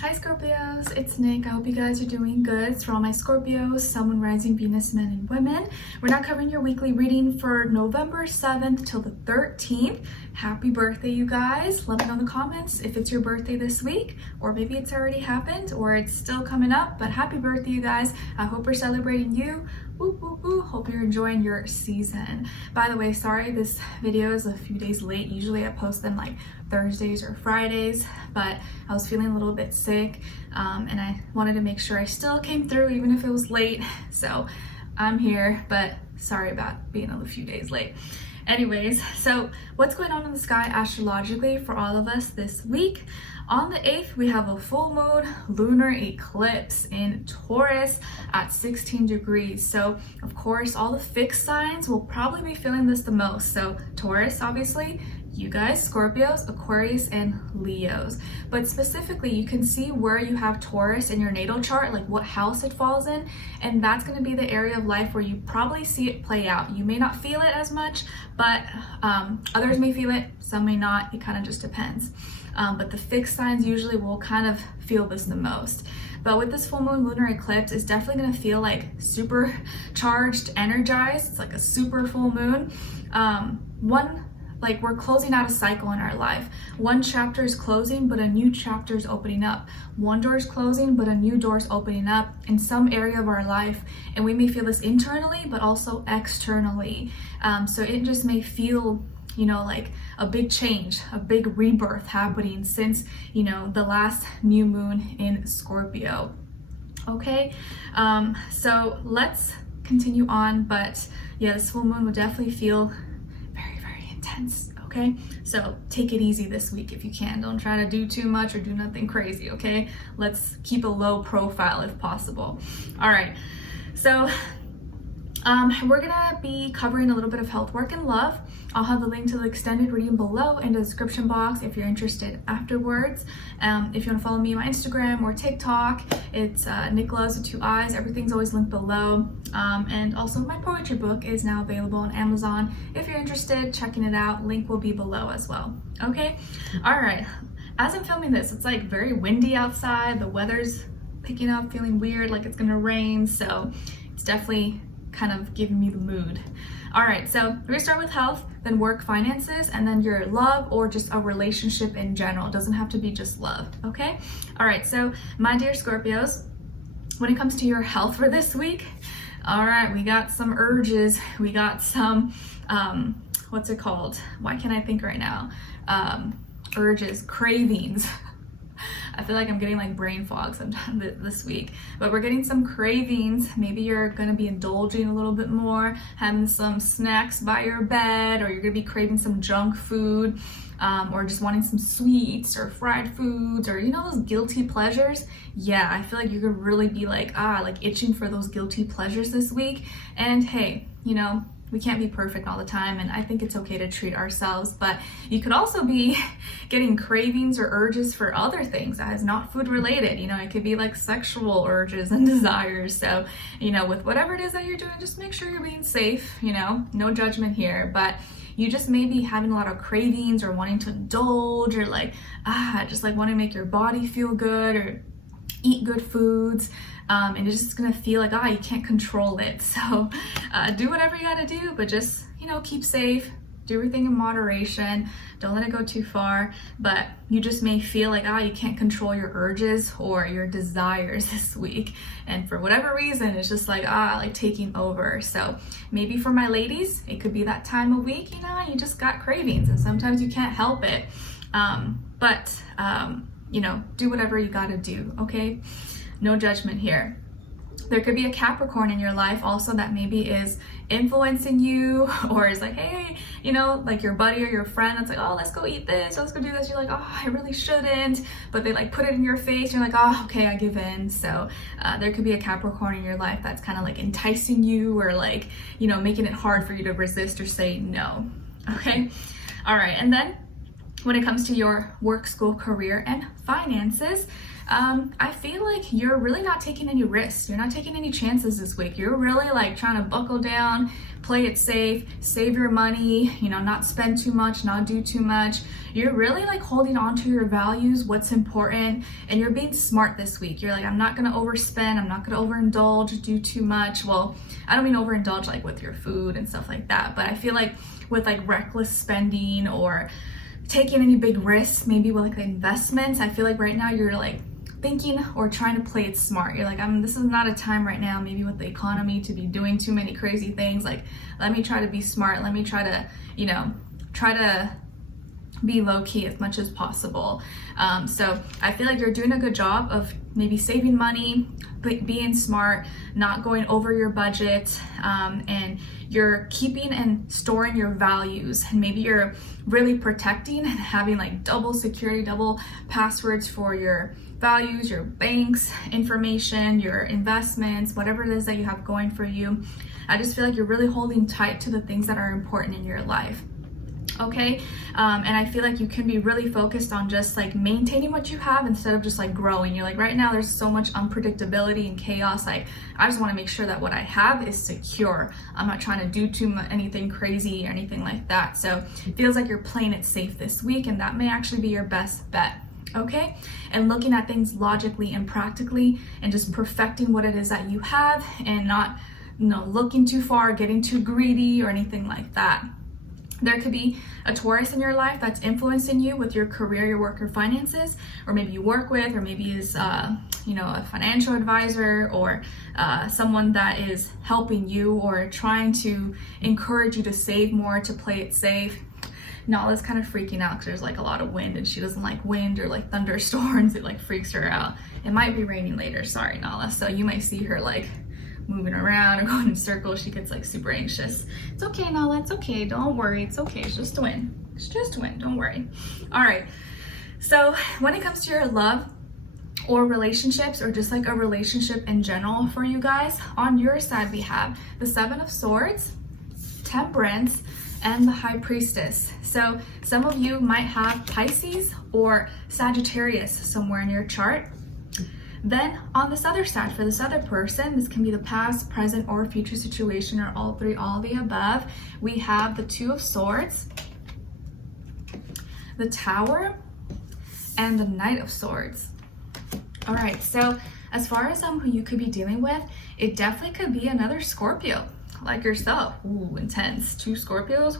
Hi Scorpios, it's Nick. I hope you guys are doing good. For all my Scorpios, Sun, Moon, Rising, Venus, men and women, we're now covering your weekly reading for November 7th till the 13th. Happy birthday, you guys. Let me know in the comments if it's your birthday this week, or maybe it's already happened, or it's still coming up, but happy birthday, you guys. I hope we're celebrating you. Woo, woo, woo. Hope you're enjoying your season. By the way, sorry this video is a few days late. Usually I post them like Thursdays or Fridays, but I was feeling a little bit sick and I wanted to make sure I still came through even if it was late. So I'm here, but sorry about being a few days late. Anyways, so what's going on in the sky astrologically for all of us this week? On the 8th, we have a full moon lunar eclipse in Taurus at 16 degrees. So of course, all the fixed signs will probably be feeling this the most. So Taurus, obviously, you guys, Scorpios, Aquarius, and Leos. But specifically, you can see where you have Taurus in your natal chart, like what house it falls in, and that's going to be the area of life where you probably see it play out. You may not feel it as much, but others may feel it, some may not. It kind of just depends. But the fixed signs usually will kind of feel this the most. But with this full moon lunar eclipse, it's definitely going to feel like super charged, energized. It's like a super full moon. Like we're closing out a cycle in our life. One chapter is closing, but a new chapter is opening up. One door is closing, but a new door is opening up in some area of our life. And we may feel this internally, but also externally. So it just may feel, you know, like a big change, a big rebirth happening since, you know, the last new moon in Scorpio. Okay, so let's continue on. But yeah, this full moon will definitely feel intense, okay? So take it easy this week if you can. Don't try to do too much or do nothing crazy, okay? Let's keep a low profile if possible. All right, so we're gonna be covering a little bit of health, work, and love. I'll have the link to the extended reading below in the description box if you're interested afterwards. If you want to follow me on my Instagram or TikTok, it's Nicloves with 2 eyes. Everything's always linked below. And also my poetry book is now available on Amazon. If you're interested, checking it out, link will be below as well. Okay? All right. As I'm filming this, it's like very windy outside. The weather's picking up, feeling weird, like it's gonna rain. So it's definitely kind of giving me the mood. All right, so we're gonna start with health, then work, finances, and then your love or just a relationship in general. It doesn't have to be just love, okay? All right, so my dear Scorpios, when it comes to your health for this week, all right, we got some urges, we got some, what's it called? Why can't I think right now? Urges, cravings. I feel like I'm getting like brain fog sometime this week, but we're getting some cravings. Maybe you're gonna be indulging a little bit more, having some snacks by your bed, or you're gonna be craving some junk food, or just wanting some sweets or fried foods, or you know, those guilty pleasures. Yeah, I feel like you could really be like itching for those guilty pleasures this week. And hey, you know, we can't be perfect all the time, and I think it's okay to treat ourselves, but you could also be getting cravings or urges for other things that is not food related. You know, it could be like sexual urges and desires. So, you know, with whatever it is that you're doing, just make sure you're being safe, you know, no judgment here, but you just may be having a lot of cravings or wanting to indulge or like, just like wanting to make your body feel good or eat good foods, and it's just gonna feel like you can't control it. So do whatever you gotta do, but just, you know, keep safe, do everything in moderation, don't let it go too far. But you just may feel like you can't control your urges or your desires this week, and for whatever reason it's just like taking over. So maybe for my ladies, it could be that time of week, you know, you just got cravings and sometimes you can't help it. You know, do whatever you gotta do, okay? No judgment here. There could be a Capricorn in your life also that maybe is influencing you, or is like, hey, you know, like your buddy or your friend that's like, oh, let's go eat this, let's go do this. You're like, oh, I really shouldn't, but they like put it in your face. You're like, oh, okay, I give in. So there could be a Capricorn in your life that's kind of like enticing you, or like, you know, making it hard for you to resist or say no, okay? All right, and then when it comes to your work, school, career, and finances, I feel like you're really not taking any risks. You're not taking any chances this week. You're really like trying to buckle down, play it safe, save your money, not spend too much, not do too much. You're really like holding on to your values, what's important, and you're being smart this week. You're like, I'm not gonna overspend, I'm not gonna overindulge, do too much. Well, I don't mean overindulge like with your food and stuff like that, but I feel like with like reckless spending or taking any big risks, maybe with like investments, I feel like right now you're like thinking or trying to play it smart. You're like, this is not a time right now, maybe with the economy, to be doing too many crazy things. Like, let me try to be smart. Let me try to be low-key as much as possible. So I feel like you're doing a good job of maybe saving money, but being smart, not going over your budget, and you're keeping and storing your values, and maybe you're really protecting and having like double security, double passwords for your values, your bank's information, your investments, whatever it is that you have going for you. I just feel like you're really holding tight to the things that are important in your life. Okay, and I feel like you can be really focused on just like maintaining what you have instead of just like growing. You're like, right now there's so much unpredictability and chaos. Like, I just want to make sure that what I have is secure. I'm not trying to do anything crazy or anything like that. So it feels like you're playing it safe this week, and that may actually be your best bet. Okay, and looking at things logically and practically, and just perfecting what it is that you have, and not looking too far, getting too greedy or anything like that. There could be a Taurus in your life that's influencing you with your career, your work, your finances, or maybe you work with, or maybe is a financial advisor, or someone that is helping you or trying to encourage you to save more, to play it safe. Nala's kind of freaking out because there's like a lot of wind, and she doesn't like wind or like thunderstorms. It like freaks her out. It might be raining later. Sorry, Nala. So you might see her like moving around or going in circles. She gets like super anxious. It's okay, Nala, it's okay, don't worry, it's okay, it's just a win. It's just a win, don't worry. All right, so when it comes to your love or relationships, or just like a relationship in general for you guys, on your side we have the Seven of Swords, Temperance, and the High Priestess. So some of you might have Pisces or Sagittarius somewhere in your chart. Then on this other side, for this other person, this can be the past, present, or future situation, or all three, all the above. We have the Two of Swords, the Tower, and the Knight of Swords. All right, so as far as who you could be dealing with, it definitely could be another Scorpio, like yourself. Ooh, intense. 2 Scorpios.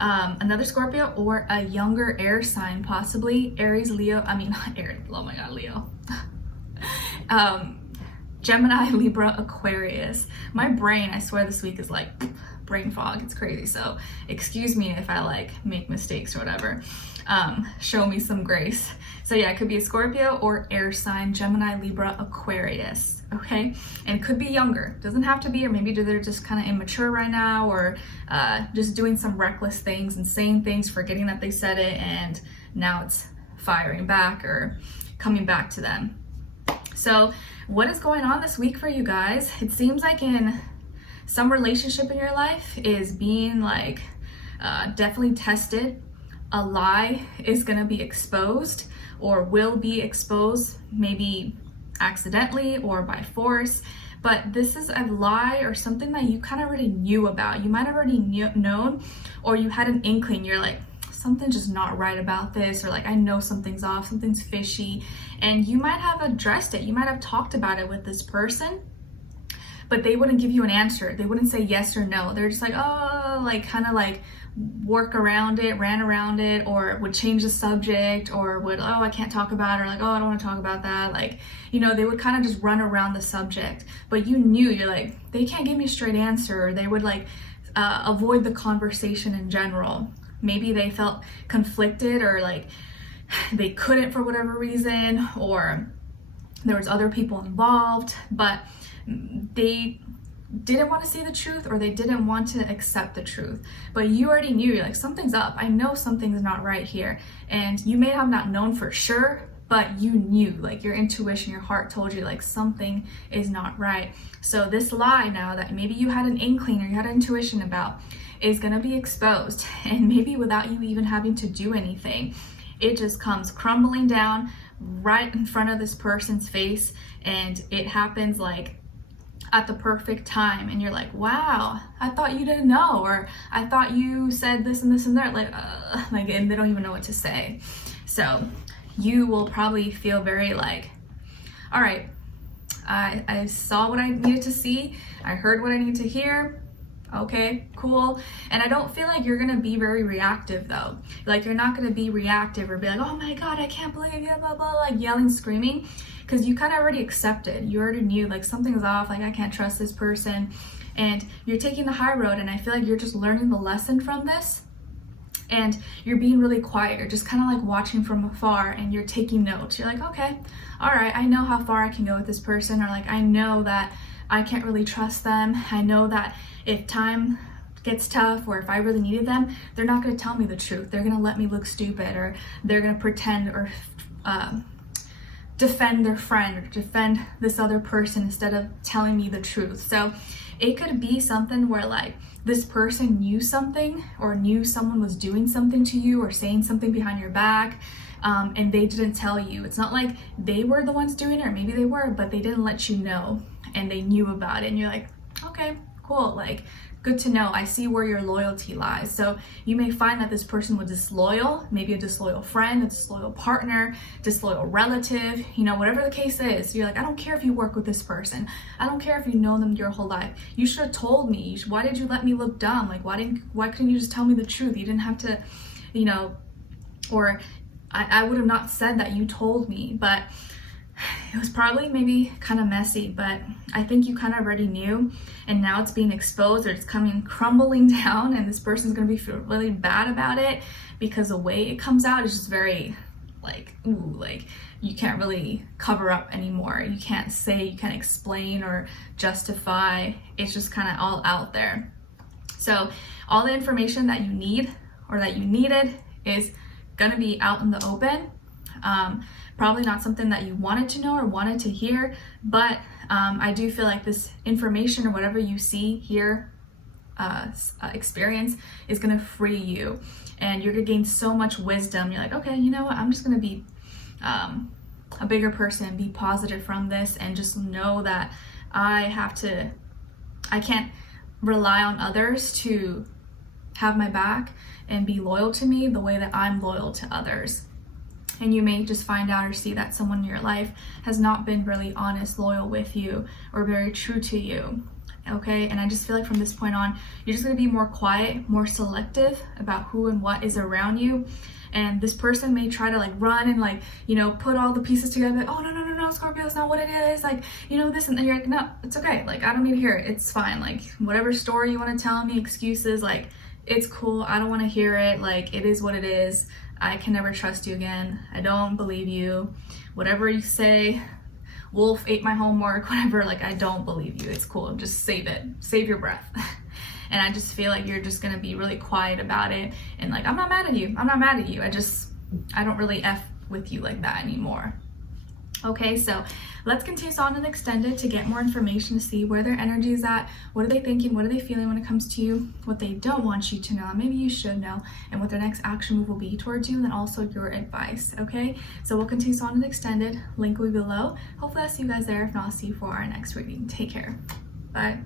Another Scorpio, or a younger air sign, possibly Aries, Leo. I mean, not Aries. Oh my God, Leo. Gemini, Libra, Aquarius. My brain, I swear this week is like brain fog. It's crazy. So excuse me if I like make mistakes or whatever. Show me some grace. So yeah, it could be a Scorpio or air sign, Gemini, Libra, Aquarius. Okay, and it could be younger. Doesn't have to be, or maybe they're just kind of immature right now, or just doing some reckless things and saying things, forgetting that they said it, and now it's firing back or coming back to them. So what is going on this week for you guys? It seems like in some relationship in your life is being like definitely tested. A lie is going to be exposed, or will be exposed, maybe accidentally or by force. But this is a lie or something that you kind of already knew about. You might have already known, or you had an inkling. You're like, something's just not right about this, or like, I know something's off, something's fishy, and you might have addressed it. You might have talked about it with this person, but they wouldn't give you an answer. They wouldn't say yes or no. They're just like, oh, like kind of like work around it, ran around it, or would change the subject, or would, oh, I can't talk about it, or like, oh, I don't want to talk about that. Like, they would kind of just run around the subject, but you knew, you're like, they can't give me a straight answer, or they would like avoid the conversation in general. Maybe they felt conflicted, or like they couldn't for whatever reason, or there was other people involved, but they didn't want to see the truth, or they didn't want to accept the truth. But you already knew, you're like, something's up. I know something's not right here. And you may have not known for sure, but you knew, like your intuition, your heart told you like something is not right. So this lie now that maybe you had an inkling or you had an intuition about is going to be exposed, and maybe without you even having to do anything. It just comes crumbling down, right in front of this person's face, and it happens like at the perfect time, and you're like, wow, I thought you didn't know, or I thought you said this and this and that, like, and they don't even know what to say. So you will probably feel very like, all right, I saw what I needed to see, I heard what I needed to hear, okay, cool. And I don't feel like you're gonna be very reactive though. Like, you're not gonna be reactive or be like, oh my god, I can't believe you, blah blah, like yelling, screaming, because you kind of already accepted, you already knew like something's off, like I can't trust this person, and you're taking the high road. And I feel like you're just learning the lesson from this, and you're being really quiet. You're just kind of like watching from afar, and you're taking notes. You're like, okay, all right, I know how far I can go with this person, or like I know that I can't really trust them. I know that if time gets tough, or if I really needed them, they're not going to tell me the truth. They're going to let me look stupid, or they're going to pretend, or defend their friend, or defend this other person instead of telling me the truth. So it could be something where like this person knew something, or knew someone was doing something to you, or saying something behind your back, and they didn't tell you. It's not like they were the ones doing it, or maybe they were, but they didn't let you know, and they knew about it, and you're like, okay, cool, like good to know. I see where your loyalty lies. So you may find that this person was disloyal, maybe a disloyal friend, a disloyal partner, disloyal relative, you know, whatever the case is. You're like, I don't care if you work with this person, I don't care if you know them your whole life, you should have told me. Why did you let me look dumb? Like, why couldn't you just tell me the truth? You didn't have to, you know, or I would have not said that, you told me. But it was probably maybe kind of messy, but I think you kind of already knew, and now it's being exposed, or it's coming crumbling down, and this person's gonna be feel really bad about it, because the way it comes out is just very like, ooh, like you can't really cover up anymore. You can't say, you can't explain or justify. It's just kind of all out there. So all the information that you need, or that you needed, is gonna be out in the open. Probably not something that you wanted to know or wanted to hear, but I do feel like this information, or whatever you see, hear, experience, is gonna free you, and you're gonna gain so much wisdom. You're like, okay, you know what, I'm just gonna be a bigger person, be positive from this, and just know that I can't rely on others to have my back and be loyal to me the way that I'm loyal to others. And you may just find out or see that someone in your life has not been really honest, loyal with you, or very true to you, okay? And I just feel like from this point on, you're just gonna be more quiet, more selective about who and what is around you. And this person may try to like run and like, you know, put all the pieces together, like, oh no, Scorpio, that's not what it is, like, you know, this, and then you're like, no, it's okay, like, I don't need to hear it, it's fine, like, whatever story you want to tell me, excuses, like, it's cool, I don't want to hear it, like, it is what it is. I can never trust you again. I don't believe you. Whatever you say, wolf ate my homework, whatever, like, I don't believe you. It's cool. Just save it. Save your breath. And I just feel like you're just going to be really quiet about it. And like, I'm not mad at you. I'm not mad at you. I don't really F with you like that anymore. Okay, so let's continue on and extend it to get more information, to see where their energy is at, what are they thinking, what are they feeling when it comes to you, what they don't want you to know, maybe you should know, and what their next action move will be towards you, and then also your advice, okay? So we'll continue on and extend it. Link will be below. Hopefully I'll see you guys there. If not, I'll see you for our next reading. Take care. Bye.